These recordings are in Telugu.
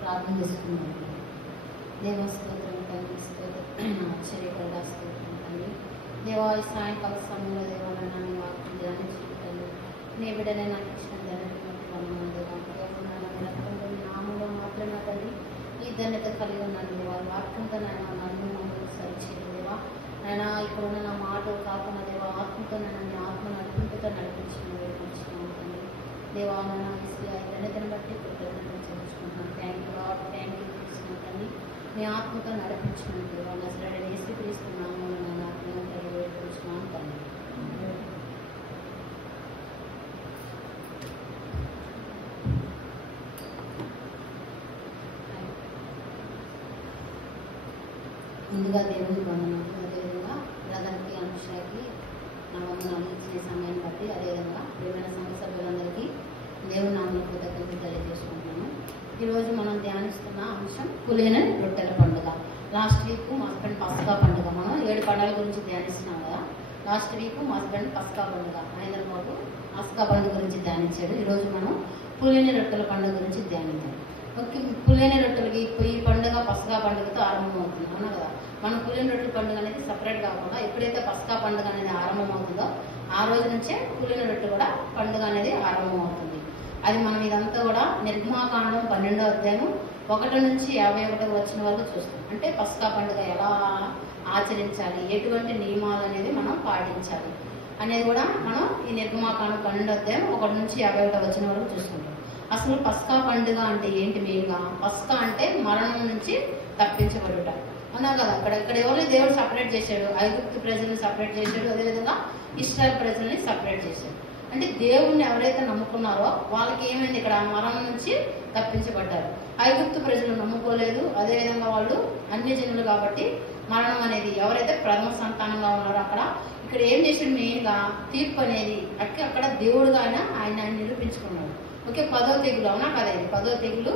ప్రార్థన చేసుకున్నాం. దేవ స్తోత్రం తండ్రి, స్తోత్రం ఆశ్చర్యకరంగా స్తోత్రం తండ్రి. దేవా ఈ సాయంకాల సమయంలో దేవాలన్నా నీ వాక్యం ధ్యానించుకుంటాను. నీ బిడ్డనైన కృష్ణ నామంలో మాత్రమే తండ్రి ఈ ధన్యత కలిగి ఉన్నాను. వారి వాక్యంతో నాయన నన్ను మమ్మల్ని సరిచేయడం దేవా. నాయన ఇక్కడున్న నా మాటలు కాకుండా దేవా ఆత్మతో నన్ను నీ ఆత్మ నడిపింపుతో నడిపించిన వేడుకుంటున్నాను తండ్రి. దేవా నాయన ఈ ధన్యతను బట్టి కృతజ్ఞతలు చెల్లించుకుంటున్నాను. Thank you Lord, thank you చేస్తున్నాను తండ్రి. మీ ఆత్మతో నడిపించిన దేవా నజరేయుడైన యేసుక్రీస్తు నామములో నా ఆత్మను కలిగి వేడుకుంటున్నాను తండ్రి. ముందుగా దేవుని వందనాలు. అదేవిధంగా బ్రదర్కి అనుషాకి నా వందనాలు ఇచ్చిన సమయాన్ని బట్టి, అదేవిధంగా ప్రియమైన సంఘ సభ్యులందరికీ దేవుని నామములో కృతజ్ఞతలు తెలియజేసుకుంటున్నాను. ఈరోజు మనం ధ్యానిస్తున్న అంశం పులిన రొట్టెల పండుగ. లాస్ట్ వీక్ మా హస్బెండ్ పస్కా పండుగ, మనం 7 పండుగల గురించి ధ్యానిస్తున్నాం కదా. లాస్ట్ వీక్ మా హస్బెండ్ పస్కా పండుగ, హైదరాబాదు పస్కా పండుగ గురించి ధ్యానించాడు. ఈరోజు మనం పులిన రొట్టెల పండుగ గురించి ధ్యానిద్దాం. ఓకే, పులిన రొట్టెలకి ఈ పండుగ పస్కా పండుగతో ఆరంభమవుతుంది అన్నా కదా. మనం పులిన రొట్టెల పండుగ అనేది సపరేట్ కాకుండా ఎప్పుడైతే పస్కా పండుగ అనేది ఆరంభమవుతుందో ఆ రోజు నుంచే పులిన రొట్టె కూడా పండుగ అనేది ఆరంభమవుతుంది. అది మనం ఇదంతా కూడా నిర్గమాకాండం 12వ అధ్యాయం 1 నుంచి 51 వచ్చిన వరకు చూస్తాం. అంటే పస్కా పండుగ ఎలా ఆచరించాలి, ఎటువంటి నియమాలు అనేది మనం పాటించాలి అనేది కూడా మనం ఈ నిర్గమాకాండం 12వ అధ్యాయం 1 నుంచి 51 వచ్చిన వరకు చూసుకుంటాం. అసలు పస్కా పండుగ అంటే ఏంటి? మెయిన్గా పస్కా అంటే మరణం నుంచి తప్పించబడుట అన్నా కదా. ఇక్కడ ఎవరు దేవుడు సపరేట్ చేశాడు, ఐగుప్తు ప్రజల్ని సపరేట్ చేశాడు, అదేవిధంగా ఇశ్రాయేల్ ప్రజల్ని సపరేట్ చేశాడు. అంటే దేవుణ్ణి ఎవరైతే నమ్ముకున్నారో వాళ్ళకి ఏమైంది, ఇక్కడ మరణం నుంచి తప్పించబడ్డారు. ఐగుప్తు ప్రజలు నమ్ముకోలేదు, అదేవిధంగా వాళ్ళు అన్య జనులు కాబట్టి మరణం అనేది ఎవరైతే ప్రథమ సంతానంగా ఉన్నారో అక్కడ ఇక్కడ ఏం చేశాడు, మెయిన్గా తీర్పు అనేది అక్కడ దేవుడుగా ఆయన నిరూపించుకున్నాడు. ఓకే, 10వ తెగులు అవునా కదా, ఇది 10వ తెగులు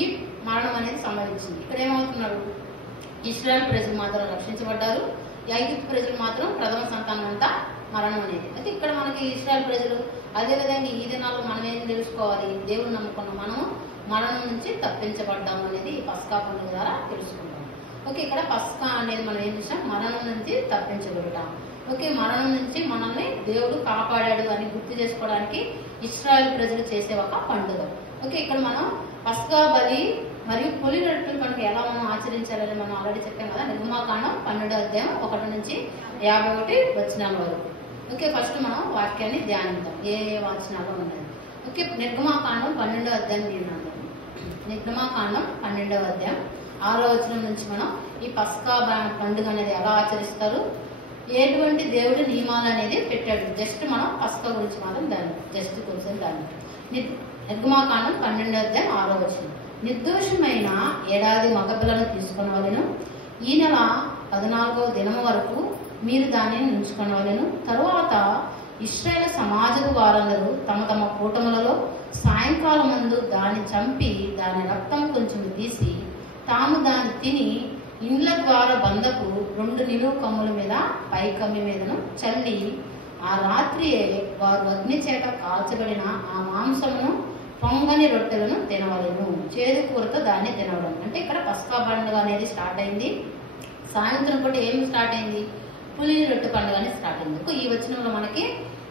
ఈ మరణం అనేది సంభవించింది. ఇక్కడ ఏమవుతున్నారు, ఇశ్రాయేల్ ప్రజలు మాత్రం రక్షించబడ్డారు, ఐగుప్తు ప్రజలు మాత్రం ప్రథమ సంతానం అంతా మరణం అనేది. అయితే ఇక్కడ మనకి ఇశ్రాయేల్ ప్రజలు, అదేవిధంగా ఈ దినాల్లో మనం ఏం తెలుసుకోవాలి, దేవుడు నమ్ముకున్న మనము మరణం నుంచి తప్పించబడ్డాము అనేది ఈ పస్కా పండుగ ద్వారా తెలుసుకుంటాం. ఓకే, ఇక్కడ పస్కా అనేది మనం ఏం చూసాం, మరణం నుంచి తప్పించబడటం. ఓకే, మరణం నుంచి మనల్ని దేవుడు కాపాడాడు అని గుర్తు చేసుకోవడానికి ఇశ్రాయేల్ ప్రజలు చేసే ఒక పండుగ. ఓకే, ఇక్కడ మనం పస్కా బలి మరియు పులిన రొట్టెల పండుగ ఎలా మనం ఆచరించాలని మనం ఆల్రెడీ చెప్పాం కదా. నిర్గమాకాండం 12వ అధ్యాయం 1 నుంచి 51 వచనాల వరకు. ఓకే, ఫస్ట్ మనం వాక్యాన్ని ధ్యానిద్దాం, ఏ వచనాలు ఉన్నది. ఓకే, నిర్గమాకాండం 12వ అధ్యాయం ధ్యానం. నిర్గమాకాండం 12వ అధ్యాయం 6వ వచనం నుంచి మనం ఈ పస్కా పండుగ అనేది ఎలా ఆచరిస్తారు, ఎటువంటి దేవుడి నియమాలు అనేది పెట్టాడు. జస్ట్ మనం పస్కా గురించి మాత్రం జస్ట్ కొంచెం దాన్ని. నిర్గమాకాండం 12వ అధ్యాయం 6వ వచనం. నిర్దోషమైన ఏడాది మగపిల్లను తీసుకునవలెను, ఈ నెల 14వ దినము వరకు మీరు దానిని ఉంచుకొనవలెను. తరువాత ఇశ్రాయేలు సమాజపు వారందరూ తమ తమ కూటములలో సాయంకాలం ముందు దాన్ని చంపి దాని రక్తం కొంచెం తీసి తాము దాన్ని తిని ఇండ్ల ద్వారా బందపు 2 నిలువు కమ్ముల మీద పై కమ్మి మీదను చల్లి ఆ రాత్రియే వారు అగ్ని చేత కాల్చబడిన ఆ మాంసమును పొంగని రొట్టెలను తినవలను, చేదు కూరతో దాన్ని తినవడం. అంటే ఇక్కడ పస్కా పండుగ అనేది స్టార్ట్ అయింది. సాయంత్రం పూట ఏం స్టార్ట్ అయింది, పులిన రొట్టె పండుగ అనేది స్టార్ట్ అయింది. ఈ వచనంలో మనకి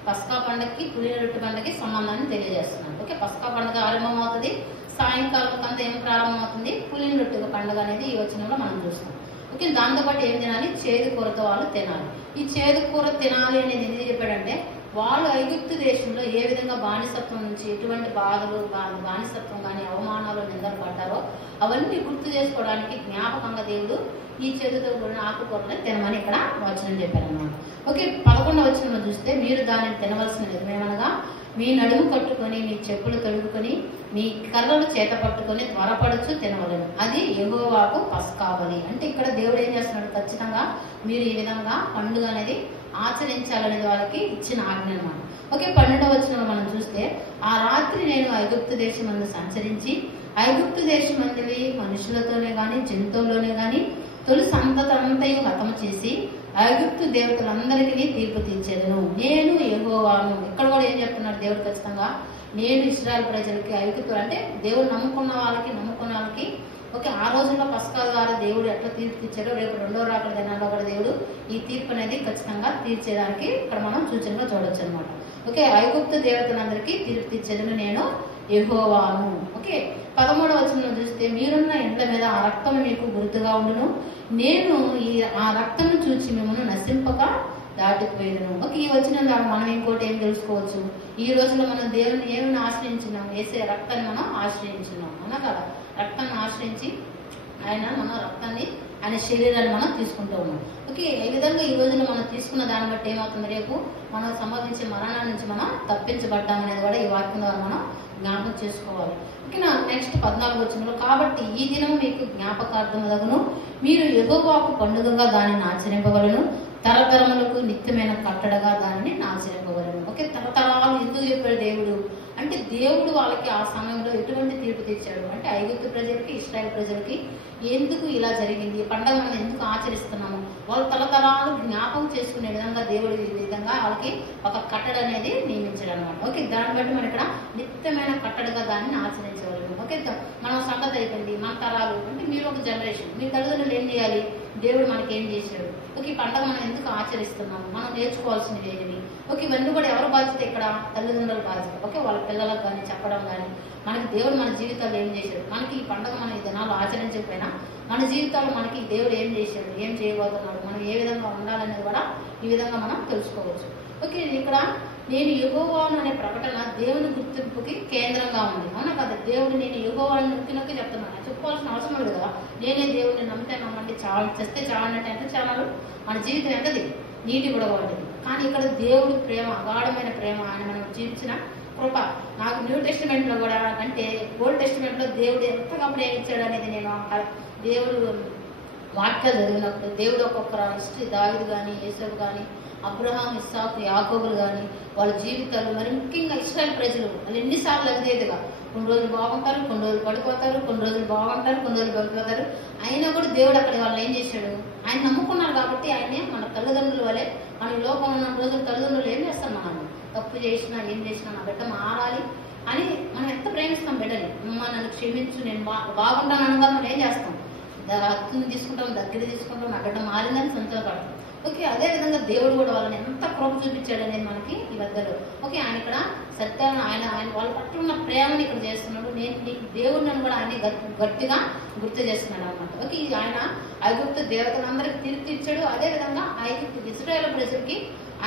పస్కా పండుగకి పులిన రొట్టె పండుగకి సంబంధాన్ని తెలియజేస్తున్నాను. ఓకే, పస్కా పండుగ ఆరంభం అవుతుంది, సాయంకాలం కంతా ఏం ప్రారంభం అవుతుంది, పులిన రొట్టె పండుగ అనేది ఈ వచనంలో మనం చూస్తాం. ఓకే, దాంతోపాటు ఏం తినాలి, చేదు కూరతో వాళ్ళు తినాలి. ఈ చేదు కూర తినాలి అనేది ఎందుకు చెప్పాడంటే, వాళ్ళు ఐగుప్తు దేశంలో ఏ విధంగా బానిసత్వం నుంచి ఎటువంటి బాధలు బానిసత్వం కానీ అవమానాలు నిందలు పడ్డారో అవన్నీ గుర్తు చేసుకోవడానికి జ్ఞాపకంగా దేవుడు ఈ చేదుతో కూడిన ఆకుకూరని తినమని ఇక్కడ వచనం చెప్పారన్నమాట. ఓకే, 11వ వచనంలో చూస్తే మీరు దానిని తినవలసిన విధమేమనగా మీ నడుము కట్టుకొని మీ చెప్పులు తొడుగుకొని మీ కర్రలు చేత పట్టుకొని త్వరపడుచు తినవలను, అది యెహోవాకు పస్కా బలి. అంటే ఇక్కడ దేవుడు ఏం చేస్తున్నాడు, ఖచ్చితంగా మీరు ఈ విధంగా పండుగ అనేది ఆచరించాలనేది వాళ్ళకి ఇచ్చిన ఆజ్ఞ అనమాట. ఓకే, 12వ వచనంలో మనం చూస్తే ఆ రాత్రి నేను ఐగుప్తు దేశమందు సంచరించి ఐగుప్తు దేశమందువి మనుషులతోనే గాని జంతువుల్లోనే గాని తొలి సంతతంతయు హతము చేసి ఐగుప్తు దేవతలందరికీ తీర్పు తీర్చేదను, నేను యెహోవాను. ఇక్కడ కూడా ఏం చెప్తున్నాడు దేవుడు, ఖచ్చితంగా నేను ఇశ్రాయేలు ప్రజలకి ఐగుప్తు అంటే దేవుడు నమ్ముకున్న వాళ్ళకి ఓకే, ఆ రోజుల్లో పస్కా ద్వారా దేవుడు ఎట్లా తీర్పు ఇచ్చాడో రేపు రెండో రాకడ దినాల్లో కూడా దేవుడు ఈ తీర్పు అనేది ఖచ్చితంగా తీర్చేదానికి ఇక్కడ మనం సూచనగా చూడొచ్చు అనమాట. ఓకే, ఐగుప్తు దేవతలందరికీ తీర్పు తీర్చేదని నేను యెహోవాను. ఓకే, 13వ వచనంలో చూస్తే మీరున్న ఇండ్ల మీద ఆ రక్తం మీకు గుర్తుగా ఉండును, నేను ఆ రక్తం చూచి మిమ్మల్ని నశింపక దాటిపోయేదను. ఓకే, ఈ వచ్చిన ద్వారా మనం ఇంకోటి ఏం తెలుసుకోవచ్చు, ఈ రోజులో మనం దేవుని ఏమైనా ఆశ్రయించున్నాం, వేసే రక్తాన్ని మనం ఆశ్రయించున్నాం అవునా కదా. రక్తాన్ని ఆశ్రయించి మన రక్తాన్ని ఆయన శరీరాన్ని మనం తీసుకుంటూ ఉన్నాం. ఓకే, ఈ విధంగా ఈ రోజులో మనం తీసుకున్న దాన్ని బట్టి ఏమవుతుంది, రేపు మనం సంభవించే మరణాల నుంచి మనం తప్పించబడ్డాం అనేది కూడా ఈ వాక్యం ద్వారా మనం జ్ఞాపకం చేసుకోవాలి. ఓకే, నెక్స్ట్ 14వ వచనంలో కాబట్టి ఈ దినం మీకు జ్ఞాపకార్థమగును, మీరు యెహోవాకు పండుగగా దానిని ఆచరింపవలను, తరతరములకు నిత్యమైన కట్టడగా దానిని ఆచరింపవలను. ఓకే, తరతరాలు ఎందుకు చెప్పాడు దేవుడు అంటే, దేవుడు వాళ్ళకి ఆ సమయంలో ఎటువంటి తీర్పు తెచ్చాడు అంటే, ఐగుప్తు ప్రజలకి ఇశ్రాయేల్ ప్రజలకి ఎందుకు ఇలా జరిగింది, ఈ పండుగ మనం ఎందుకు ఆచరిస్తున్నాము, వాళ్ళు తరతరాలు జ్ఞాపకం చేసుకునే విధంగా దేవుడు ఈ విధంగా వాళ్ళకి ఒక కట్టడ అనేది నియమించాడు అనమాట. ఓకే, దాన్ని బట్టి మనం ఇక్కడ నిత్యమైన కట్టడగా దాన్ని ఆచరించగలము. ఓకే, మనం సంగతి అయిపోయింది, మన తరాలు అంటే మీరు ఒక జనరేషన్, మీ తల్లిదండ్రులు ఏం చేయాలి, దేవుడు మనకి ఏం చేశాడు, ఓకే, ఈ పండుగ మనం ఎందుకు ఆచరిస్తున్నాము, మనం నేర్చుకోవాల్సినవి ఏవి. ఓకే, ఇవన్నీ కూడా ఎవరు బాధ్యత ఇక్కడ, తల్లిదండ్రుల బాధ్యత. ఓకే, వాళ్ళ పిల్లలకు కానీ చెప్పడం కానీ, మనకి దేవుడు మన జీవితాల్లో ఏం చేశాడు, మనకి ఈ పండుగ మనం ఈ దినాలు ఆచరించకపోయినా మన జీవితాల్లో మనకి దేవుడు ఏం చేశాడు, ఏం చేయబోతున్నాడు, మనం ఏ విధంగా ఉండాలనేది కూడా ఈ విధంగా మనం తెలుసుకోవచ్చు. ఓకే, ఇక్కడ నేను యెహోవాను అనే ప్రకటన దేవుని గుర్తింపుకి కేంద్రంగా ఉంది అవునా కదా. దేవుడు నేను యెహోవాను నొక్కి చెప్తున్నాను, చెప్పుకోవాల్సిన అవసరం లేదు కదా. నేనే దేవుడిని నమ్మితే నమ్మండి చాలు, చేస్తే చాలంటే ఎంత చాలు, మన జీవితం ఎంతది నీటి గొడవది. కానీ ఇక్కడ దేవుడి ప్రేమ, అగాఢమైన ప్రేమ, ఆయన మనం జీవించిన కృప. నాకు న్యూ టెస్టిమెంట్ లో కూడా అంటే ఓల్డ్ టెస్టిమెంట్ లో దేవుడు ఎంతగా ప్రేమించాడు అనేది నేను దేవుడు వాక్యాలు చదివినప్పుడు దేవుడు ఒక్కొక్కరు హిస్టరీ, దావీదు కానీ, యేసోబు కానీ, అబ్రహాం, ఇస్సాకు, యాకోబులు కానీ వాళ్ళ జీవితాలు, మరి ముఖ్యంగా ఇశ్రాయేల్ ప్రజలు వాళ్ళు ఎన్నిసార్లు అదేదిగా కొన్ని రోజులు బాగుంటారు, కొన్ని రోజులు పడిపోతారు, కొన్ని రోజులు బాగుంటారు, కొన్ని రోజులు పడిపోతారు. అయినా కూడా దేవుడు అక్కడ వాళ్ళు ఏం చేశాడు, ఆయన నమ్ముకున్నారు కాబట్టి ఆయనే మన తల్లిదండ్రుల వల్లే మన లోకం ఉన్న రోజులు తల్లిదండ్రులు ఏం చేస్తాం, మనం తప్పు చేసినా ఏం చేసినా నా బిడ్డ మారాలి అని మనం ఎంత ప్రేమిస్తాం బిడ్డని. అమ్మ నన్ను క్షమించు, నేను బాగుంటాను అనగా మనం ఏం చేస్తాం, హక్కుని తీసుకుంటాం, దగ్గర తీసుకుంటాం, నా బిడ్డ మారిందని సంతోషపడతాం. ఓకే, అదే విధంగా దేవుడు కూడా వాళ్ళని ఎంత కృప చూపించాడు అనేది మనకి ఈ మధ్యలో. ఓకే, ఆయన ఇక్కడ సత్యాన్ని ఆయన వాళ్ళ పట్ల ఉన్న ప్రేమని ఇక్కడ చేస్తున్నాడు. నేను నీకు దేవుడిని కూడా ఆయన గట్టిగా గుర్తు చేస్తున్నాడు అనమాట. ఓకే, ఆయన ఐగుప్తు దేవతలందరికీ తీర్పు ఇచ్చాడు. అదే విధంగా ఐగుప్తు ఇశ్రాయేలు ప్రజలకి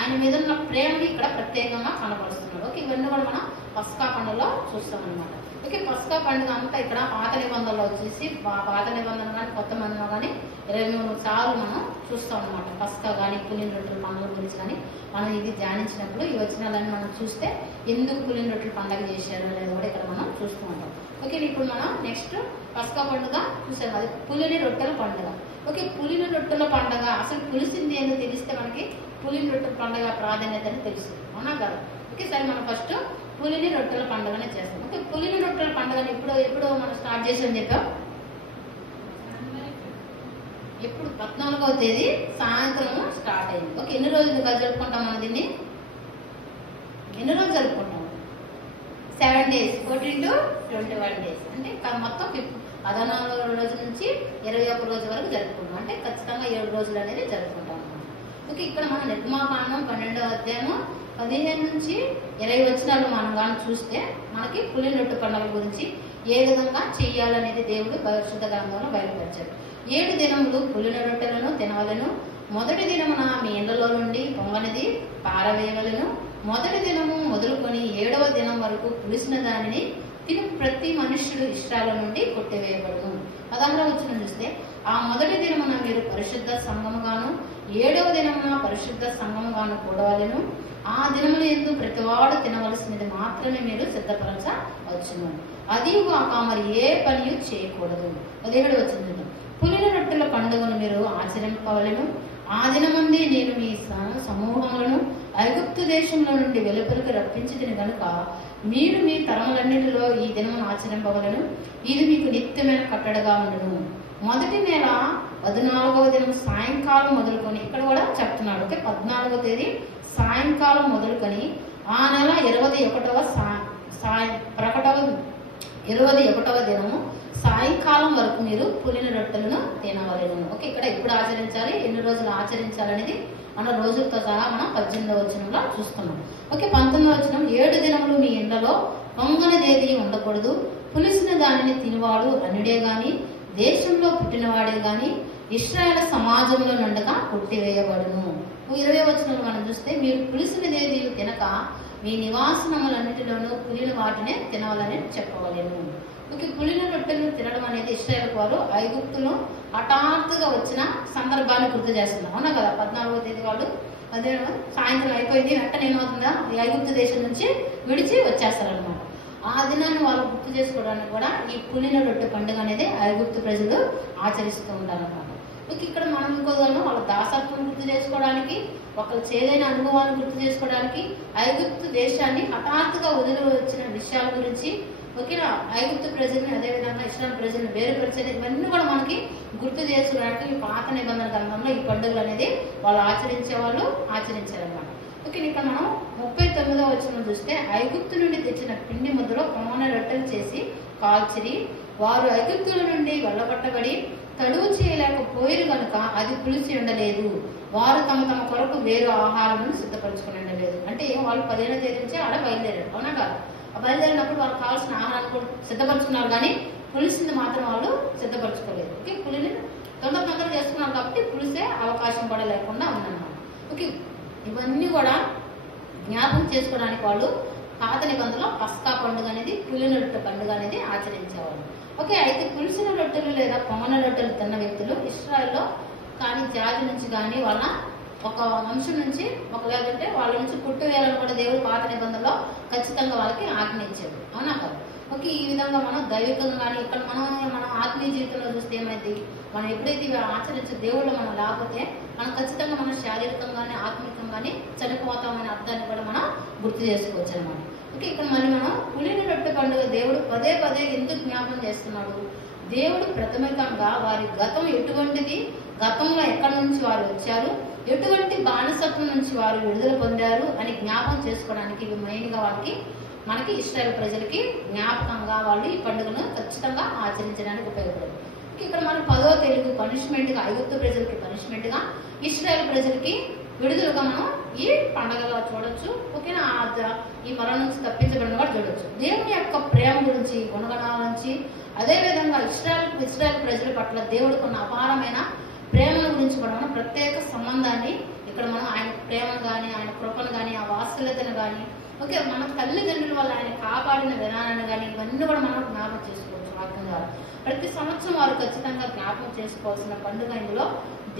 ఆయన మీద ఉన్న ప్రేమని ఇక్కడ ప్రత్యేకంగా కనపరుస్తున్నాడు. ఓకే, ఇవన్నీ కూడా మనం పస్కా పండుగలో చూస్తాం అనమాట. ఓకే, పస్కా పండుగ అంతా ఇక్కడ పాత నిబంధనలో వచ్చేసి పాత నిబంధన కానీ కొత్త నిబంధన కానీ 23 సార్లు మనం చూస్తాం అనమాట. పస్కా కానీ పులిన రొట్టెల పండుగ గురించి కానీ మనం ఇది ధ్యానించినప్పుడు ఈ వచనాలన్నీ మనం చూస్తే ఎందుకు పులిన రొట్టెల పండుగ చేశారు అనేది కూడా ఇక్కడ మనం చూస్తూ ఉంటాం. ఓకే, ఇప్పుడు మనం నెక్స్ట్ పస్కా పండుగ చూసాం, అది పులిని రొట్టెల పండుగ. ఓకే, పులిన రొట్టెల పండుగ అసలు పులిసింది ఏందో తెలిస్తే మనకి పులిన రొట్టెల పండుగ ప్రాధాన్యత అని తెలుస్తుంది అవునా కదా. ఓకే, సరే మనం ఫస్ట్ పులిని రొట్టెల పండుగనే చేస్తాం. ఓకే, పులిని రొట్టెల పండుగని ఎప్పుడు మనం స్టార్ట్ చేసామని చెప్పాం, ఎప్పుడు 14వ తేదీ సాయంత్రం స్టార్ట్ అయింది. ఓకే, ఎన్ని రోజులు జరుపుకుంటాం మనం దీన్ని, ఎన్ని రోజులు జరుపుకుంటాం, 7 days, 14 to 21 days అంటే మొత్తం 14వ రోజు నుంచి 21 రోజు వరకు జరుపుకుంటాం. అంటే ఖచ్చితంగా 7 రోజులు అనేది జరుపుకుంటాం. ఓకే, ఇక్కడ మనం నిర్గమాకాండం 12వ అధ్యాయం 15 నుంచి 20 వచనాలు మనం కానీ చూస్తే మనకి పులిన రొట్టె పండుగ గురించి ఏ విధంగా చెయ్యాలనేది దేవుడు పరిశుద్ధ గ్రంథంలో బయలుపరిచాడు. 7 దినములు పులిన రొట్టెలను తినవలను, మొదటి దినమున మీ ఇండ్లలో నుండి పొంగనిది పారవేయవలను, మొదటి దినము మొదలుకొని 7వ దినం వరకు పులిసిన దానిని తిని ప్రతి మనుష్యుడు ఇష్టాల నుండి కొట్టివేయబడును. 16వ వచనం చూస్తే ఆ మొదటి దినమున మీరు పరిశుద్ధ సంఘముగాను 7వ దినమున పరిశుద్ధ సంఘముగాను కూడవలను, ఆ దినములు ఎందు ప్రతివాడు తినవలసినది మాత్రమే మీరు సిద్ధపరచవచ్చును, అది కాక మరి ఏ పని చేయకూడదు. 17వ వచనం పులిన రొట్టెల పండుగను మీరు ఆచరింపవలను, ఆ దినమందే నేను మీ సమూహములను ఐగుప్తు దేశంలో నుండి వెలుపలికి రప్పించితిని గనుక మీరు మీ తరములన్నిటిలో ఈ దినమును ఆచరింపవలను, ఇది మీకు నిత్యమైన కట్టడగా ఉండును. మొదటి నెల 14వ దినం సాయంకాలం మొదలుకొని, ఇక్కడ కూడా చెప్తున్నాడు. ఓకే, 14వ తేదీ సాయంకాలం మొదలుకొని ఆ నెల 21వ దినము సాయంకాలం కాలం వరకు మీరు పులిన రొట్టెలను తినవలెను. ఓకే, ఇక్కడ ఎప్పుడు ఆచరించాలి, ఎన్ని రోజులు ఆచరించాలనేది మన రోజులతో సహా మనం 18వ వచనంలో చూస్తున్నాం. ఓకే, 19వ వచనం, 7 దినములు మీ ఇండ్లలో పొంగనిదేది ఉండకూడదు, పులిసిన దానిని తినివాడు అన్యుడే గాని దేశంలో పుట్టినవాడే గాని ఇశ్రాయేలు సమాజంలో నుండగా కొట్టివేయబడును. 20వ వచనంలో మనం చూస్తే, మీరు పులిసినదేది తినక మీ నివాసనములన్నిటిలోనూ పులిన వాటినే తినవాలని చెప్పవలేను. ఓకే, పులిన రొట్టెలు తినడం అనేది ఇశ్రాయేలు వారు ఐగుప్తులో హఠాత్తుగా వచ్చిన సందర్భాన్ని గుర్తు చేస్తున్నారు. అవునా కదా, 14వ తేదీ వాళ్ళు అదే సాయంత్రం అయిపోయింది, వెంటనే ఏమవుతుందా, ఈ ఐగుప్తు దేశం నుంచి విడిచి వచ్చేస్తారనమాట. ఆ దినాన్ని వాళ్ళు గుర్తు చేసుకోవడానికి కూడా ఈ పులిన రొట్టె పండుగ అనేది ఐగుప్తు ప్రజలు ఆచరిస్తూ ఉంటారు అన్నమాట. ఇక్కడ మనం ఇంకోదాన్ని వాళ్ళ దాసత్వం గుర్తు చేసుకోవడానికి, ఒకళ్ళ చేదైన అనుభవాన్ని గుర్తు చేసుకోవడానికి, ఐగుప్తు దేశాన్ని హఠాత్తుగా వదిలి వచ్చిన విషయాల గురించి, ఓకేనా, ఐగుప్తు ప్రజల్ని అదేవిధంగా ఇస్రాయేల్ ప్రజల్ని వేరుపరిచేది, ఇవన్నీ కూడా మనకి గుర్తు చేసుకోవడానికి ఈ పాత నిబంధన గ్రంథంలో ఈ పండుగలు అనేది వాళ్ళు ఆచరించారన్నమాట. ఓకే, ఇక్కడ మనం 39వ వచనం చూస్తే, ఐగుప్తు నుండి తెచ్చిన పిండి ముద్దలో పొంగని రొట్టెలు చేసి కాల్చిరి, వారు ఐగుప్తుల నుండి వెళ్ళగొట్టబడి తడువు చేయలేకపోయిరు కనుక అది పులిసి ఉండలేదు, వారు తమ తమ కొరకు వేరు ఆహారం సిద్ధపరచుకుని ఉండలేదు. అంటే వాళ్ళు 15వ తేదీ నుంచి ఆడ బయలుదేరారు. అవునా కాదు, ఆ బయలుదేరినప్పుడు వాళ్ళకి కావాల్సిన ఆహారాన్ని కూడా సిద్ధపరచుకున్నారు, కానీ పులిసింది మాత్రం వాళ్ళు సిద్ధపరచుకోలేదు. ఓకే, పులిని తొందర చేసుకున్నారు కాబట్టి పులిసే అవకాశం కూడా లేకుండా ఉందన్నమాట. ఓకే, ఇవన్నీ కూడా జ్ఞాపకం చేసుకోవడానికి వాళ్ళు పాత నిబంధనలో పస్కా పండుగ అనేది, పులిన రొట్టె పండుగ అనేది ఆచరించేవాళ్ళు. ఓకే, అయితే పులిసిన రొట్టెలు లేదా పొంగన రొట్టెలు తిన్న వ్యక్తులు ఇశ్రాయేల్లో కానీ జాతి నుంచి కానీ వాళ్ళ ఒక వంశం నుంచి ఒకవేళంటే వాళ్ళ నుంచి పుట్టువేయాలని కూడా దేవుడు పాత నిబంధనలో ఖచ్చితంగా వాళ్ళకి ఆజ్ఞయించాడు. అవునా కదా. ఓకే, ఈ విధంగా మనం దైవికంగా కానీ ఇక్కడ మనం ఆత్మీయ జీవితంలో చూస్తే ఏమైంది, మనం ఎప్పుడైతే ఇవి ఆచరించే దేవుళ్ళు మనం లేకపోతే మనం ఖచ్చితంగా మనం శారీరకంగానే ఆత్మికంగానే చనిపోతామనే అర్థాన్ని కూడా మనం గుర్తు చేసుకోవచ్చు అనమాట. ఓకే, ఇక్కడ మళ్ళీ మనం పులిన రొట్టె పండుగ దేవుడు పదే ఎందుకు జ్ఞాపకం చేస్తున్నాడు, దేవుడు ప్రాథమికంగా వారి గతం ఎటువంటిది, గతంలో ఎక్కడి నుంచి వారు వచ్చారు, ఎటువంటి బానిసత్వం నుంచి వారు విడుదల పొందారు అని జ్ఞాపకం చేసుకోవడానికి ఇవి మెయిన్గా మనకి ఇశ్రాయేలు ప్రజలకి జ్ఞాపకంగా వాళ్ళు ఈ పండుగను ఖచ్చితంగా ఆచరించడానికి ఉపయోగపడదు. ఇక్కడ మనం 10వ తేదీ పనిష్మెంట్ గా, ఐగుప్తు ప్రజలకి పనిష్మెంట్ గా, ఇశ్రాయేలు ప్రజలకి విడుదలగా మనం ఈ పండుగగా చూడొచ్చు. ఓకేనా, ఈ మరణం నుంచి తప్పించబడిన కూడా చూడొచ్చు. దేవుని యొక్క ప్రేమ గురించి, గుణగణాల నుంచి, అదేవిధంగా ఇశ్రాయేలు ప్రజల పట్ల దేవుడికి ఉన్న అపారమైన ప్రేమల గురించి కూడా మనం ప్రత్యేక సంబంధాన్ని ఇక్కడ మనం ఆయన ప్రేమను కానీ, ఆయన కృపను కానీ, ఆ వాత్సల్యతను కానీ, ఓకే, మన తల్లిదండ్రుల వల్ల ఆయన కాపాడిన విధానాన్ని కానీ, ఇవన్నీ కూడా మనం జ్ఞాపకం చేసుకోవచ్చు వాక్యం ద్వారా. ప్రతి సంవత్సరం వారు ఖచ్చితంగా జ్ఞాపకం చేసుకోవాల్సిన పండుగ ఇందులో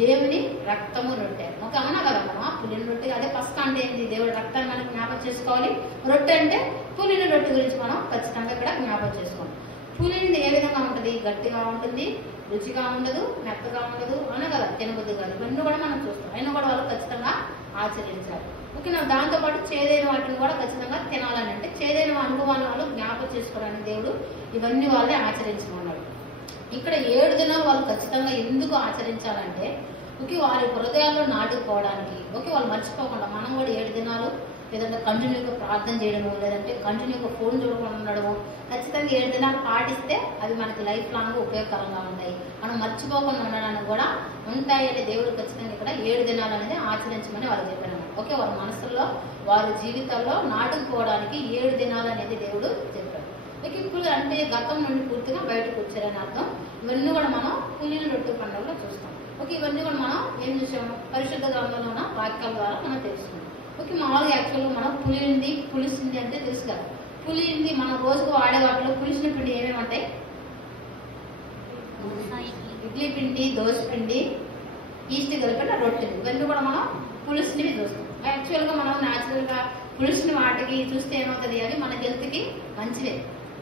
దేవుని రక్తము రొట్టె. ఓకే, అవునా కదా, మనం పులిన రొట్టె, అదే పస్కా అంటే ఏంటి, దేవుడి రక్తాన్ని మనం జ్ఞాపకం చేసుకోవాలి. రొట్టె అంటే పులిన రొట్టె గురించి మనం ఖచ్చితంగా ఇక్కడ జ్ఞాపకం చేసుకోవాలి. పులింది ఏ విధంగా ఉంటుంది, గట్టిగా ఉంటుంది, రుచిగా ఉండదు, మెత్తగా ఉండదు, అవునా కదా, తినబుద్ధి కాదు, ఇవన్నీ కూడా మనం చూస్తాం. అయినా కూడా వాళ్ళు ఖచ్చితంగా ఆచరించాలి. ఓకేనా, దాంతోపాటు చేదైన వాటిని కూడా ఖచ్చితంగా తినాలని, అంటే చేదైన అనుభవాన్ని వాళ్ళు జ్ఞాపకం చేసుకోవడానికి దేవుడు ఇవన్నీ వాళ్ళే ఆచరించమన్నాడు. ఇక్కడ 7 దినాలు వాళ్ళు ఖచ్చితంగా ఎందుకు ఆచరించాలంటే, ఓకే, వారి హృదయాల్లో నాటుకుపోవడానికి, ఓకే, వాళ్ళు మర్చిపోకుండా. మనం కూడా 7 దినాలు లేదంటే కంటిన్యూగా ప్రార్థన చేయడము, లేదంటే కంటిన్యూగా ఫోన్ చూడకుండా ఉండడము, ఖచ్చితంగా 7 దినాలు పాటిస్తే అవి మనకి లైఫ్ లాంగ్ ఉపయోగకరంగా ఉంటాయి, మనం మర్చిపోకుండా ఉండడానికి కూడా ఉంటాయి అని దేవుడు ఖచ్చితంగా ఇక్కడ 7 దినాలు అనేది ఆచరించమని వాళ్ళు చెప్పారు. ఓకే, వారి మనసుల్లో, వారి జీవితాల్లో నాటుకుపోవడానికి 7 దినాలు అనేది దేవుడు చెప్పాడు. ఓకే, ఇప్పుడు అంటే గతం నుండి పూర్తిగా బయటకు వచ్చారని అర్థం. ఇవన్నీ కూడా మనం పులిన రొట్టె పండుగలో చూస్తాం. ఓకే, ఇవన్నీ కూడా మనం ఏం చూసాము, పరిశుద్ధ గ్రంథంలో ఉన్న వాక్యాల ద్వారా మనం తెలుసుకున్నాం. ఓకే, మామూలుగా యాక్చువల్గా మనం పులిసింది అంటే తెలుసు కదా. పులింది మనం రోజుకు వాడే వాటిలో పులిసిన పిండి ఏమేమి ఉంటాయి, ఇడ్లీ పిండి, దోశ పిండి, ఈస్ట్ కలిపిన రొట్టెలు, ఇవన్నీ కూడా మనం పులిసినవి చూస్తాం. యాక్చువల్గా మనం న్యాచురల్గా పులిసిన వాటికి చూస్తే ఏమవుతుంది, అవి మన హెల్త్కి మంచివే.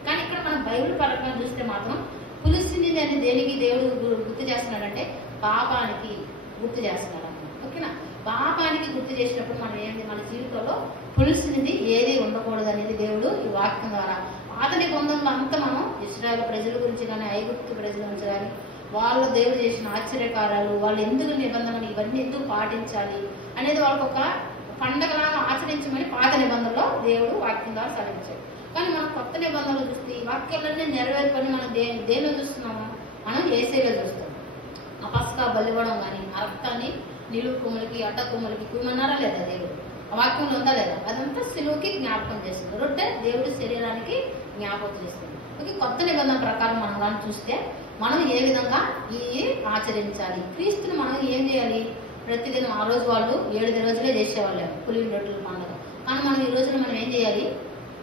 కానీ ఇక్కడ మనం బైబిల్ పరంగా చూస్తే మాత్రం పులిసింది అని దేనికి దేవుడు గుర్తు చేస్తున్నాడంటే పాపానికి గుర్తు చేస్తున్నాడు. ఓకేనా, పాపానికి గుర్తు చేసినప్పుడు మనం ఏంటి, మన జీవితంలో పులిసింది ఏది ఉండకూడదు అనేది దేవుడు ఈ వాక్యం ద్వారా, పాత నిబంధనలు అంతా మనం ఇశ్రాయేలు ప్రజల గురించి కానీ, ఐగుప్తు ప్రజల గురించి కానీ, వాళ్ళు దేవుడు చేసిన ఆశ్చర్యకారాలు, వాళ్ళు ఎందుకు నిబంధనలు ఇవన్నీ ఎందుకు పాటించాలి అనేది వాళ్ళకు ఒక పండగలాగా ఆచరించమని పాత నిబంధనలో దేవుడు వాక్యం ద్వారా సెలవించాడు. కానీ మనం కొత్త నిబంధనలు చూస్తే ఈ వాక్యాలన్నీ నెరవేర్పని మనం దేనిలో చూస్తున్నాము, మనం యేసయ్యలో చూస్తాం. ఆ పస్కా బలివ్వడం కానీ, ఆ రక్తాన్ని నిలువు కొమ్ములకి అడ్డ కొమ్ములకి కుమ్మన్నారా లేదా దేవుడు? ఆ వాక్యంలో ఉందా లేదా? అదంతా సిలువకి జ్ఞాపకం చేస్తుంది. రొట్టె దేవుడి శరీరానికి జ్ఞాపకం చేస్తుంది. ఓకే, కొత్త నిబంధన ప్రకారం మనం కానీ చూస్తే మనం ఏ విధంగా ఈ ఆచరించాలి? క్రీస్తుని మనం ఏం చేయాలి? ప్రతిదినం ఆ రోజు వాళ్ళు 7 రోజులే చేసేవాళ్ళు పులిని రొట్టెల పండుగ. కానీ మనం ఈ రోజున మనం ఏం చేయాలి?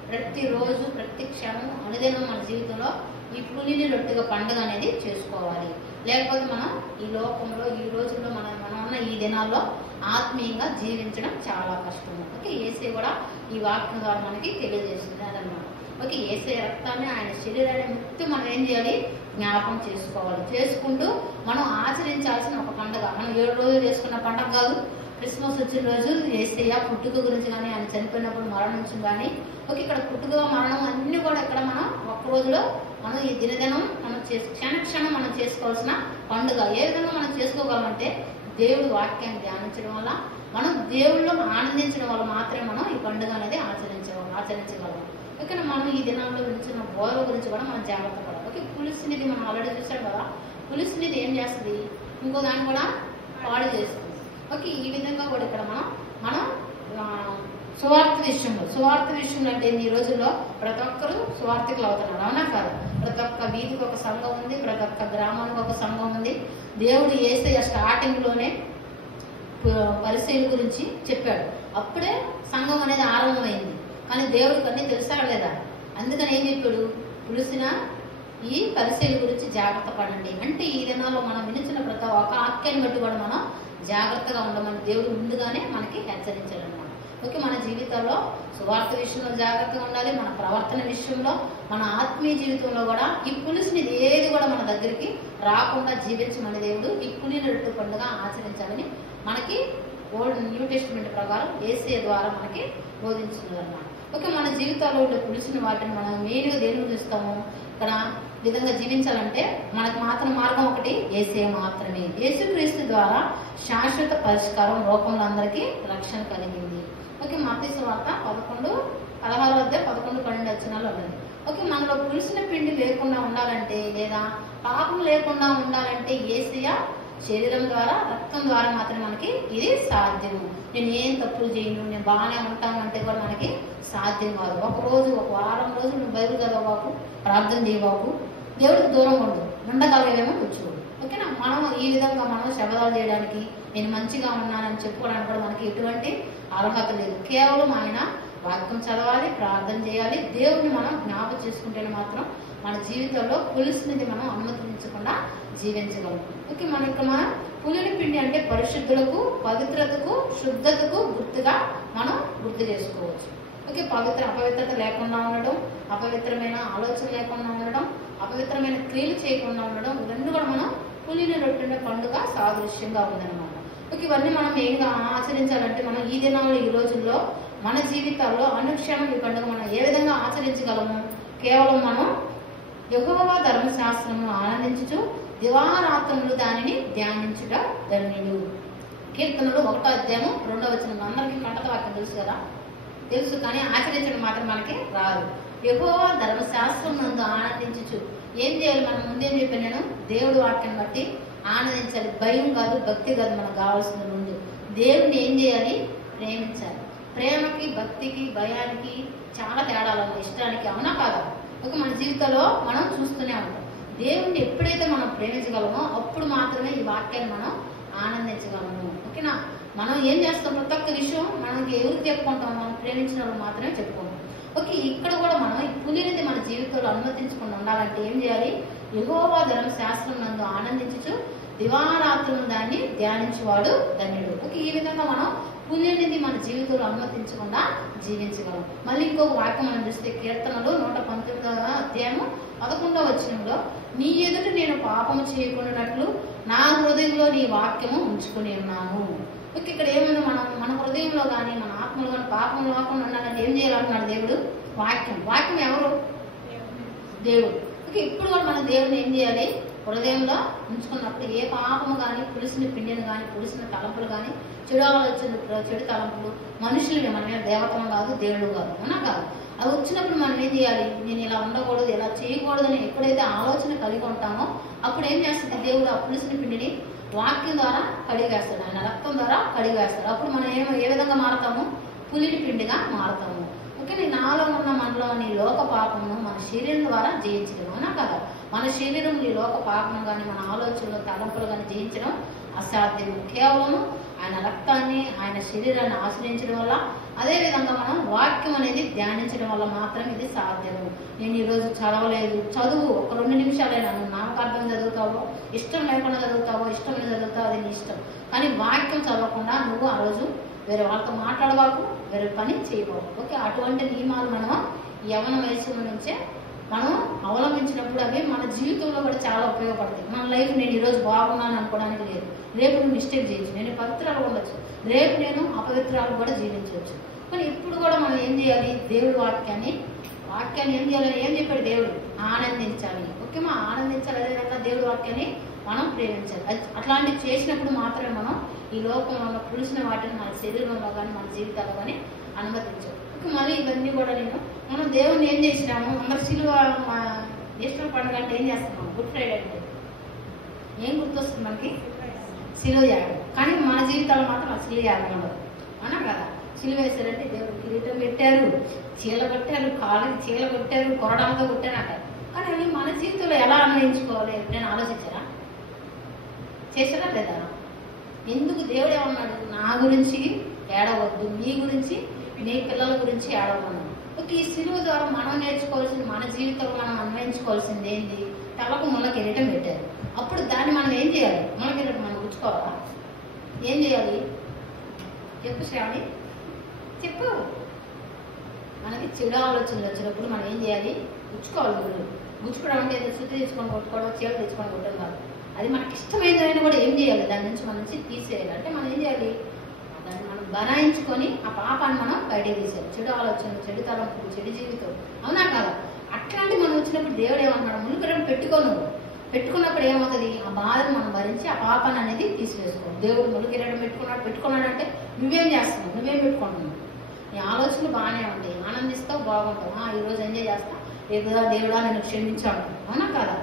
ప్రతిరోజు ప్రతి క్షణం అనుదినం మన జీవితంలో ఈ పులిని రొట్టెల పండుగ అనేది చేసుకోవాలి. లేకపోతే మనం ఈ లోకంలో ఈ రోజుల్లో మనం ఉన్న ఈ దినాల్లో ఆత్మీయంగా జీవించడం చాలా కష్టం. ఓకే, యేసయ్య కూడా ఈ వాక్యం ద్వారా మనకి తెలియజేస్తుంది అదనమాట. ఓకే, యేసయ్య రక్తాన్ని ఆయన శరీరాన్ని నిత్యం మనం ఏం చేయాలి? జ్ఞాపకం చేసుకోవాలి. చేసుకుంటూ మనం ఆచరించాల్సిన ఒక పండుగ. మనం 7 రోజులు చేసుకున్న పండుగ కాదు. క్రిస్మస్ వచ్చిన రోజు యేసయ్య పుట్టుక గురించి కానీ, ఆయన చనిపోయినప్పుడు మరణించడం కానీ, ఓకే, ఇక్కడ పుట్టుక మరణం అన్ని కూడా ఇక్కడ మనం ఒక్క రోజులో మనం ఈ దినదినం మనం క్షణక్షణం మనం చేసుకోవాల్సిన పండుగ. ఏ విధంగా మనం చేసుకోగలమంటే దేవుడి వాక్యాన్ని ధ్యానించడం వల్ల, మనం దేవుళ్ళలో ఆనందించడం వల్ల మాత్రమే మనం ఈ పండుగ అనేది ఆచరించగలం. ఓకే, మనం ఈ దినాల్లో వింటున్న బోధల గురించి కూడా మనం జాగ్రత్త పడాలి. ఓకే, పులుసునిది మనం ఆల్రెడీ చూసాం కదా. పులుసునిది ఏం చేస్తుంది? ఇంకో దాన్ని కూడా పాడు చేస్తుంది. ఓకే, ఈ విధంగా కూడా ఇక్కడ మనం సువార్త విషయంలో అంటే ఈ రోజుల్లో ప్రతి ఒక్కరు సువార్తికులు అవుతున్నారు, అవునా కాదు? ప్రతి ఒక్క వీధికి ఒక సంఘం ఉంది, ప్రతి ఒక్క గ్రామానికి ఒక సంఘం ఉంది. దేవుడు యేసయ్య స్టార్టింగ్ లోనే పరిచయం గురించి చెప్పాడు. అప్పుడే సంఘం అనేది ఆరంభమైంది. కానీ దేవుడికి అన్ని తెలుసా లేదా? అందుకని ఏం చెప్పాడు? పులిసిన ఈ పరిచయం గురించి జాగ్రత్త పడండి. అంటే ఈ దినాల్లో మనం వినిచిన ప్రతి ఒక్క వాక్యాన్ని బట్టి కూడా మనం జాగ్రత్తగా ఉండమని దేవుడు ముందుగానే మనకి హెచ్చరించాడన్నమాట. ఓకే, మన జీవితంలో సువార్త విషయంలో జాగ్రత్తగా ఉండాలి. మన ప్రవర్తన విషయంలో, మన ఆత్మీయ జీవితంలో కూడా ఈ పులుసుని ఏది కూడా మన దగ్గరికి రాకుండా జీవించమని దేవుడు ఈ పులిని రొట్టె పండుగ ఆచరించాలని మనకి ఓల్డ్ న్యూ టెస్టిమెంట్ ప్రకారం యేసయ్య ద్వారా మనకి బోధించున్నారు అన్నమాట. ఓకే, మన జీవితాల్లో ఉండే పులిసిన వాటిని మనం మెయిన్గా దేని చూస్తాము? ఇక్కడ విధంగా జీవించాలంటే మనకు మాత్రం మార్గం ఒకటి, యేసయ్య మాత్రమే. యేసుక్రీస్తు ద్వారా శాశ్వత పరిష్కారం లోకంలో అందరికీ రక్షణ కలిగింది. ఓకే, మత్తయి సువార్త 11:11-12 ఉన్నది. ఓకే, మనలో పులిసిన పిండి లేకుండా ఉండాలంటే, లేదా పాపం లేకుండా ఉండాలంటే యేసయ్య శరీరం ద్వారా రక్తం ద్వారా మాత్రమే మనకి ఇది సాధ్యము. నేను ఏం తప్పులు చేయను, నేను బాగానే ఉంటాను అంటే కూడా మనకి సాధ్యం కాదు. ఒక వారం రోజులు నువ్వు బైబిల్ చదవబాకు, ప్రార్థన చేయబాకు, దేవుడికి దూరంగా ఉండగలిగేమో కూర్చోడు. ఓకేనా? మనం ఈ విధంగా మనం శబదాలు చేయడానికి, నేను మంచిగా ఉన్నానని చెప్పుకోవడానికి కూడా మనకి ఎటువంటి అర్హత లేదు. కేవలం ఆయన వాక్యం చదవాలి, ప్రార్థన చేయాలి, దేవుడిని మనం జ్ఞాపకం చేసుకుంటేనే మాత్రం మన జీవితంలో పులుసునిది మనం అనుమతించకుండా జీవించగలం. ఓకే, మన పులిని పిండి అంటే పరిశుద్ధులకు, పవిత్రతకు, శుద్ధతకు గుర్తుగా మనం గుర్తు చేసుకోవచ్చు. ఓకే, అపవిత్రత లేకుండా ఉండడం, అపవిత్రమైన ఆలోచన లేకుండా ఉండడం, అపవిత్రమైన క్రియలు చేయకుండా ఉండడం, ఇవన్నీ కూడా మనం పులిని రొట్టె పండుగ సాదృశ్యంగా ఉందన్నమాట. ఓకే, ఇవన్నీ మనం ఏంగా ఆచరించాలంటే మనం ఈ దినాల్లో ఈ రోజుల్లో మన జీవితాల్లో అనుక్షణం ఈ పండుగ మనం ఏ విధంగా ఆచరించగలము? కేవలం మనం యెహోవా ధర్మశాస్త్రమును ఆనందించుచు దివారాత్రములు దానిని ధ్యానించుట ధన్యుడు. కీర్తనలు 1:2 అందరికీ కంటత వాక్యం తెలుసు కదా, తెలుసు, కానీ ఆచరించడం మాత్రం మనకి రాదు. యెహోవా ధర్మశాస్త్రం నందు ఆనందించుచు ఏం చేయాలి? మనం ముందేం చెప్పాను నేను? దేవుడి వాక్యం బట్టి ఆనందించాలి. భయం కాదు, భక్తి కాదు. మనకు కావాల్సిన ముందు దేవుడిని ఏం చేయాలి? ప్రేమించాలి. ప్రేమకి, భక్తికి, భయానికి చాలా తేడాలు ఉన్నాయి, ఇష్టానికి, అవునా కాదా? ఒక మన జీవితంలో మనం చూస్తూనే ఉంటాం. దేవుణ్ణి ఎప్పుడైతే మనం ప్రేమించగలమో అప్పుడు మాత్రమే ఈ వాక్యాన్ని మనం ఆనందించగలము. ఓకేనా? మనం ఏం చేస్తాం? ప్రతి ఒక్క విషయం మనకి ఎవరికి చెప్పుకుంటాం? మనం ప్రేమించిన వాళ్ళు మాత్రమే చెప్పుకుంటాం. ఓకే, ఇక్కడ కూడా మనం ఈ పులినిది మన జీవితంలో అనుమతించకుండా ఉండాలంటే ఏం చేయాలి? యెహోవా ధర్మశాస్త్రం నందు ఆనందించుచు దివారాత్రులు దాన్ని ధ్యానించేవాడు ధన్యుడు. ఓకే, ఈ విధంగా మనం పులినిది మన జీవితంలో అనుమతించకుండా జీవించగలం. మళ్ళీ ఇంకొక వాక్యం మనం చూస్తే కీర్తనలు 119:11 నీ ఎదుట నేను పాపము చేయకుండానట్లు నా హృదయంలో నీ వాక్యము ఉంచుకుని ఉన్నాను. ఓకే, ఇక్కడ ఏముంది? మన హృదయంలో కానీ మన ఆత్మలో కానీ పాపం లేకుండా ఉండాలంటే ఏం చేయాలంటున్నాడు దేవుడు? వాక్యం ఎవరు? దేవుడు. ఓకే, ఇప్పుడు కూడా మన దేవుడిని ఏం చేయాలి? హృదయంలో ఉంచుకున్నప్పుడు ఏ పాపము కానీ, పులిసిన పిండిని కానీ, పులిసిన తలంపులు కానీ, చెడు ఆలోచనలు, చెడు తలంపులు, మనుషులమే, మనమే దేవతలు కాదు, దేవుడు కాదు, అవునా కాదు? అవి వచ్చినప్పుడు మనం ఏం చేయాలి? నేను ఇలా ఉండకూడదు, ఇలా చేయకూడదు అని ఎప్పుడైతే ఆలోచన కలిగి ఉంటామో అప్పుడు ఏం చేస్తుంది దేవుడు? ఆ పులిసిన పిండిని వాక్యం ద్వారా కడిగేస్తాడు, ఆయన రక్తం ద్వారా కడిగేస్తాడు. అప్పుడు మనం ఏ విధంగా మారుతాము? పులిని పిండిగా మారుతాము. ఓకే, నాలో ఉన్న మనలోని లోక పాపమును మన శరీరం ద్వారా జయించడం, అవునా కదా? మన శరీరంలో ఈ లోక పాపం కానీ మన ఆలోచనలు తలంపులు కానీ జయించడం అసాధ్యం. కేవలం ఆయన రక్తాన్ని, ఆయన శరీరాన్ని ఆశ్రయించడం వల్ల, అదేవిధంగా మనం వాక్యం అనేది ధ్యానించడం వల్ల మాత్రం ఇది సాధ్యము. నేను ఈరోజు చదవలేదు, చదువు ఒక 2 నిమిషాలైనా నువ్వు నామకార్థం చదువుతావో, ఇష్టం లేకుండా చదువుతావో, ఇష్టం చదువుతావో అది నీ ఇష్టం. కానీ వాక్యం చదవకుండా నువ్వు ఆ రోజు వేరే వాళ్ళతో మాట్లాడవాకు, వేరే పని చేయవాకు. ఓకే, అటువంటి నియమాలు మనం యవ్వన వయసు నుంచే మనం అవలంబించినప్పుడు అవి మన జీవితంలో కూడా చాలా ఉపయోగపడతాయి. మన లైఫ్ నేను ఈరోజు బాగున్నాను అనుకోవడానికి లేదు. రేపు నువ్వు మిస్టేక్ చేయొచ్చు, నేను పవిత్రాలు ఉండొచ్చు, రేపు నేను అపవిత్రాలు కూడా జీవించవచ్చు. కానీ ఇప్పుడు కూడా మనం ఏం చేయాలి? దేవుడి వాక్యాన్ని ఏం చేయాలని ఏం చెప్పాడు దేవుడు? ఆనందించాలి. ఓకే, మా ఆనందించాలి. అదేవిధంగా దేవుడి వాక్యాన్ని మనం ప్రేమించాలి. అట్లాంటివి చేసినప్పుడు మాత్రమే మనం ఈ లోకంలో ఉన్న పులిసిన వాటిని మన శరీరంలో కానీ మన జీవితాల్లో కానీ అనుమతించాలి. ఓకే, మళ్ళీ ఇవన్నీ కూడా మనం దేవుణ్ణి ఏం చేసినాము? అందరు సిలువ ఈస్టర్ పండుగ అంటే ఏం చేస్తున్నాము? గుడ్ ఫ్రైడే అంటే ఏం గుర్తొస్తుంది మనకి? సిలువ యాగం. కానీ మన జీవితాల్లో మాత్రం ఆ సిలువ యాగం ఉండదు, అవునా కదా? సిలువ వేశారంటే దేవుడు కిరీటం పెట్టారు, చీల కొట్టారు, కాళ్ళకి చీల కొట్టారు, కొరడాలతో కొట్టారు అంటారు. కానీ అవి మన జీవితంలో ఎలా అన్వయించుకోవాలి? నేను ఆలోచించారా? చేశారా లేదా? ఎందుకు దేవుడు ఏమన్నాడు? నా గురించి ఏడవద్దు, మీ గురించి, మీ పిల్లల గురించి ఏడవమన్నాడు. ఓకే, ఈ సిలువ ద్వారా మనం నేర్చుకోవాల్సింది, మన జీవితంలో మనం అన్వయించుకోవాల్సింది ఏంటి? తలకు ముళ్ళ కిరీటం పెట్టారు. అప్పుడు దాన్ని మనం ఏం చేయాలి? ముళ్ళ కిరీటం మనం గుచ్చుకోవాలా? ఏం చేయాలి చెప్పు శ్రావణి, చెప్పు. మనకి చెడు ఆలోచనలు వచ్చినప్పుడు మనం ఏం చేయాలి? గుచ్చుకోవాలి. గుచ్చుకోవడం అంటే ఏదో శుద్ధి తెచ్చుకొని కొట్టుకోవడం, చీల తెచ్చుకొని కొట్టడం కాదు. అది మనకి ఇష్టమైనదైనా కూడా ఏం చేయాలి? దాని నుంచి మన నుంచి తీసేయాలి. అంటే మనం ఏం చేయాలి? దాన్ని మనం బనాయించుకొని ఆ పాపాన్ని మనం బయటకు తీసేయాలి. చెడు ఆలోచనలు, చెడు తలంపులు, చెడు జీవితం, అవునా కదా? అట్లాంటి మనం వచ్చినప్పుడు దేవుడు ఏమన్నాడు? మునుకరం పెట్టుకున్నప్పుడు ఏమవుతుంది? ఆ బాధను మనం భరించి ఆ పాపాన్ని అనేది తీసివేసుకోవాలి. దేవుడు మునుకిరడం పెట్టుకున్నాడు అంటే నువ్వేం చేస్తున్నావు? నువ్వేం పెట్టుకుంటున్నావు? నీ ఆలోచనలు బాగానే ఉంటాయి, ఆనందిస్తావు, బాగుంటావు. ఈరోజు ఎంజాయ్ చేస్తా, రేపుదా దేవుడా నన్ను క్షమించాడు, అవునా కదా?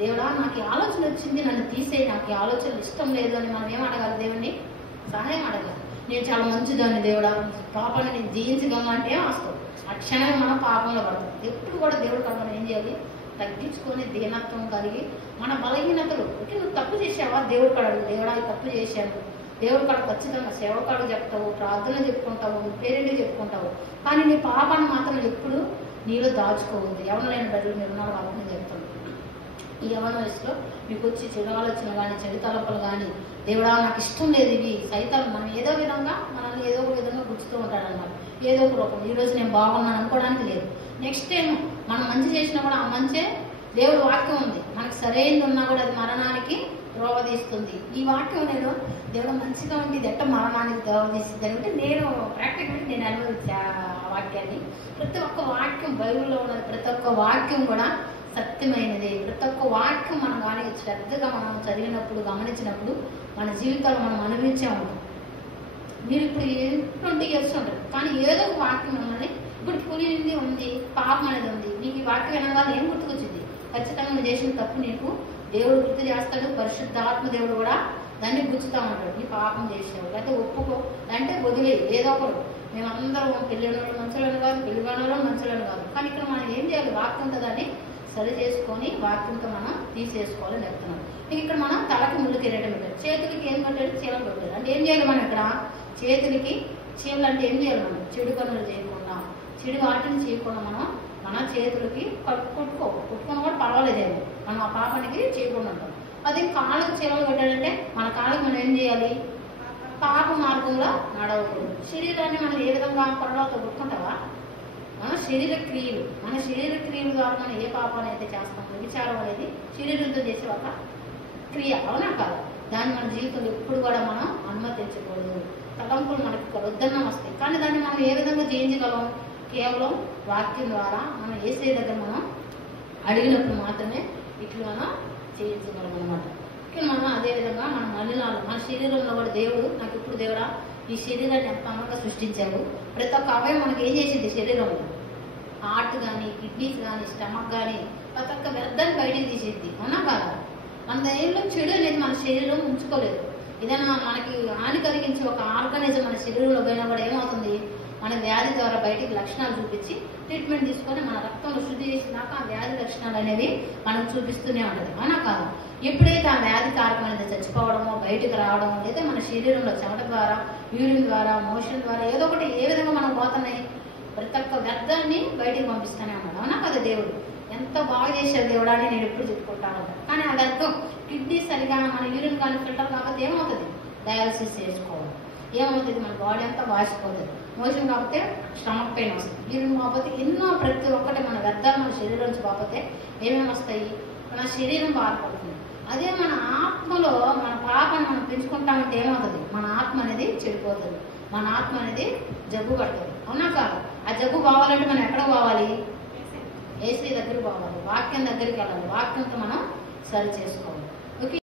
దేవుడా నాకు ఈ ఆలోచన వచ్చింది, నన్ను తీసేయి, నాకు ఈ ఆలోచనలు ఇష్టం లేదు అని మనం ఏం అడగాలి? దేవుడిని సహాయం అడగాలి. నేను చాలా మంచిదాన్ని దేవుడా, పాపాన్ని నేను జయించగలను అంటే ఏం వస్తావు? ఆ క్షణం మనం పాపంలో పడతాం. ఎప్పుడు కూడా దేవుడు మనం ఏం చేయాలి? తగ్గించుకొని దీనత్వం కలిగి మన బలహీనతలు. ఓకే, నువ్వు తప్పు చేసావా? దేవుడు కడడు, దేవుడా ఈ తప్పు చేశాను, దేవుడు కాడ ఖచ్చితంగా సేవకాడు చెప్తావు, ప్రార్థన చెప్పుకుంటావు, పేరెంట్కి చెప్పుకుంటావు. కానీ నీ పాపాన్ని మాత్రం ఎప్పుడు నీలో దాచుకోవద్దు. ఎవరు లేని బదులు మీరు ఉన్నారు వాళ్ళని చెప్తాను. ఈ యవ్వన వయసులో మీకు వచ్చి చెడు ఆలోచనలు కానీ, చెడు తలపులు కానీ, దేవుడా నాకు ఇష్టం లేదు ఇవి, సైతం మనం ఏదో విధంగా మనల్ని ఏదో ఒక విధంగా గుర్తుతూ ఉంటాడన్నమాట. ఏదో ఒక రూపం. ఈరోజు నేను బాగున్నాను అనుకోవడానికి లేదు. నెక్స్ట్ టైం మనం మంచి చేసినా కూడా ఆ మంచే దేవుడు వాక్యం ఉంది. మనకు సరైనది ఉన్నా కూడా అది మరణానికి త్రోవదీస్తుంది. ఈ వాక్యం నేను దేవుడు మంచిగా ఉంది, ఇది ఎట్ట మరణానికి త్రోవదీస్తుంది అంటే నేను ప్రాక్టికల్గా నేను అనుభవించా ఆ వాక్యాన్ని. ప్రతి ఒక్క వాక్యం బైబిల్లో ఉన్నది, ప్రతి ఒక్క వాక్యం కూడా సత్యమైనది. ప్రతి ఒక్క వాక్యం మనం కానీ శ్రద్ధగా మనం చదివినప్పుడు, గమనించినప్పుడు మన జీవితాలు మనం అనుభవించే ఉంటాం. మీరు ఇప్పుడు 20 years ఉంటారు, కానీ ఏదో ఒక వాక్యం మిమ్మల్ని ఇప్పుడు పులింది ఉంది, పాపం అనేది ఉంది, నీకు ఈ వాక్యం వినగా ఏం గుర్తుకొచ్చింది? ఖచ్చితంగా నువ్వు చేసిన తప్పు నీకు దేవుడు గుర్తు చేస్తాడు. పరిశుద్ధాత్మ దేవుడు కూడా దాన్ని గుర్తుతా ఉంటాడు. నీ పాపం చేసావు, లేకపోతే ఒప్పుకో, అంటే వదిలే ఏదో ఒకరు. మేమందరం పెళ్ళిన వాళ్ళు మంచులను కాదు, పెళ్లిగాని వాళ్ళు మంచులను కాదు. కానీ ఇక్కడ మనం ఏం చేయాలి? వాక్యంతో దాన్ని సరి చేసుకొని వాక్యంతో మనం తీసేసుకోవాలని చెప్తున్నాం. ఇక్కడ మనం తలకి ముళ్ళు కిరీటం పెట్టారు, చేతులకి ఏం కట్టాడు? చీలం పెట్టాడు. అంటే ఏం చేయాలి మనం ఇక్కడ? చేతులకి చీమలు అంటే ఏం చేయాలి? మనం చెడు పనులు చేయకుండా, చెడు వాటిని చేయకుండా మనం మన చేతులకి కుట్టుకొని కూడా పర్వాలేదేమో, మనం ఆ పాపానికి చేయకుండా ఉంటాం. అదే కాళ్ళకు చీమలు పెట్టాడంటే మన కాళ్ళకి మనం ఏం చేయాలి? పాప మార్గంలో నడవకూడదు. శరీరాన్ని మనం ఏ విధంగా కొరడాలతో కొట్టుకుంటావా? మన శరీర క్రియలు ద్వారా మనం ఏ పాపాన్ని అయితే చేస్తామో, విచారం అనేది శరీరంతో చేసే ఒక క్రియ, అవునా కాదు? దాన్ని మన జీవితంలో ఎప్పుడు కూడా మనం అనుమతించకూడదు. తలంపులు మనకి వద్దన్నం వస్తాయి, కానీ దాన్ని మనం ఏ విధంగా జయించగలం? కేవలం వాక్యం ద్వారా మనం యేసయ్య దగ్గర మనం అడిగినప్పుడు మాత్రమే ఇట్లా మనం చేయించగలం అనమాట. మనం అదేవిధంగా మన మలినాలు, మన శరీరంలో కూడా దేవుడు నాకు ఇప్పుడు దేవుడా ఈ శరీరాన్ని ఎంత అమ్మగా సృష్టించాడు. ప్రతి ఒక్క అవయం మనకి ఏం చేసింది? శరీరంలో హార్ట్ కానీ, కిడ్నీస్ కానీ, స్టమక్ కానీ ప్రతి ఒక్క వ్యర్థాన్ని బయటికి తీసేది. అవునా కాదా? మన దేహంలో చెడు అనేది మన శరీరం ఉంచుకోలేదు. ఏదైనా మనకి హాని కలిగించే ఒక ఆర్గానిజం మన శరీరంలో పోయినా కూడా ఏమవుతుంది, మన వ్యాధి ద్వారా బయటికి లక్షణాలు చూపించి ట్రీట్మెంట్ తీసుకొని మన రక్తంలో శుద్ధి చేసినాక ఆ వ్యాధి లక్షణాలు అనేవి మనకు చూపిస్తూనే ఉంటుంది. అవునా కాదు? ఎప్పుడైతే ఆ వ్యాధి కారకం అనేది చచ్చిపోవడమో, బయటకు రావడమో, లేదా మన శరీరంలో చెమట ద్వారా, యూరిన్ ద్వారా, మోషన్ ద్వారా ఏదో ఒకటి ఏ విధంగా మనం పోతున్నాయి, ప్రతి ఒక్క వ్యర్థాన్ని బయటికి పంపిస్తూనే ఉన్నాడు. అవునా కదా? దేవుడు ఎంత బాగా చేశాడు దేవుడు అని నేను ఎప్పుడు చెప్పుకుంటాను. కానీ ఆ వ్యర్థం కిడ్నీ సరిగా మన యూరిన్ కానీ ఫిల్టర్ కాకపోతే ఏమవుతుంది, డయాలసిస్ చేసుకోవాలి. ఏమవుతుంది, మన బాడీ అంతా వాసిపోతుంది. మోషన్ కాకపోతే స్టమక్ పెయిన్ వస్తుంది. యూరిన్ కాకపోతే ఎన్నో ప్రతి ఒక్కటి మన వ్యర్థాలు మన శరీరం నుంచి కాకపోతే ఏమేమి వస్తాయి, మన శరీరం బాధపడుతుంది. అదే మన ఆత్మలో మన పాపాన్ని మనం పెంచుకుంటా ఉంటే ఏమవుతుంది, మన ఆత్మ అనేది చెడిపోతుంది, మన ఆత్మ అనేది జబ్బు పడుతుంది. అవునా కాదు? ఆ జబ్బు పోవాలంటే మనం ఎక్కడ పోవాలి, ఏసీ దగ్గరికి పోవాలి, వాక్యం దగ్గరికి వెళ్ళాలి, వాక్యంతో మనం సరి చేసుకోవాలి.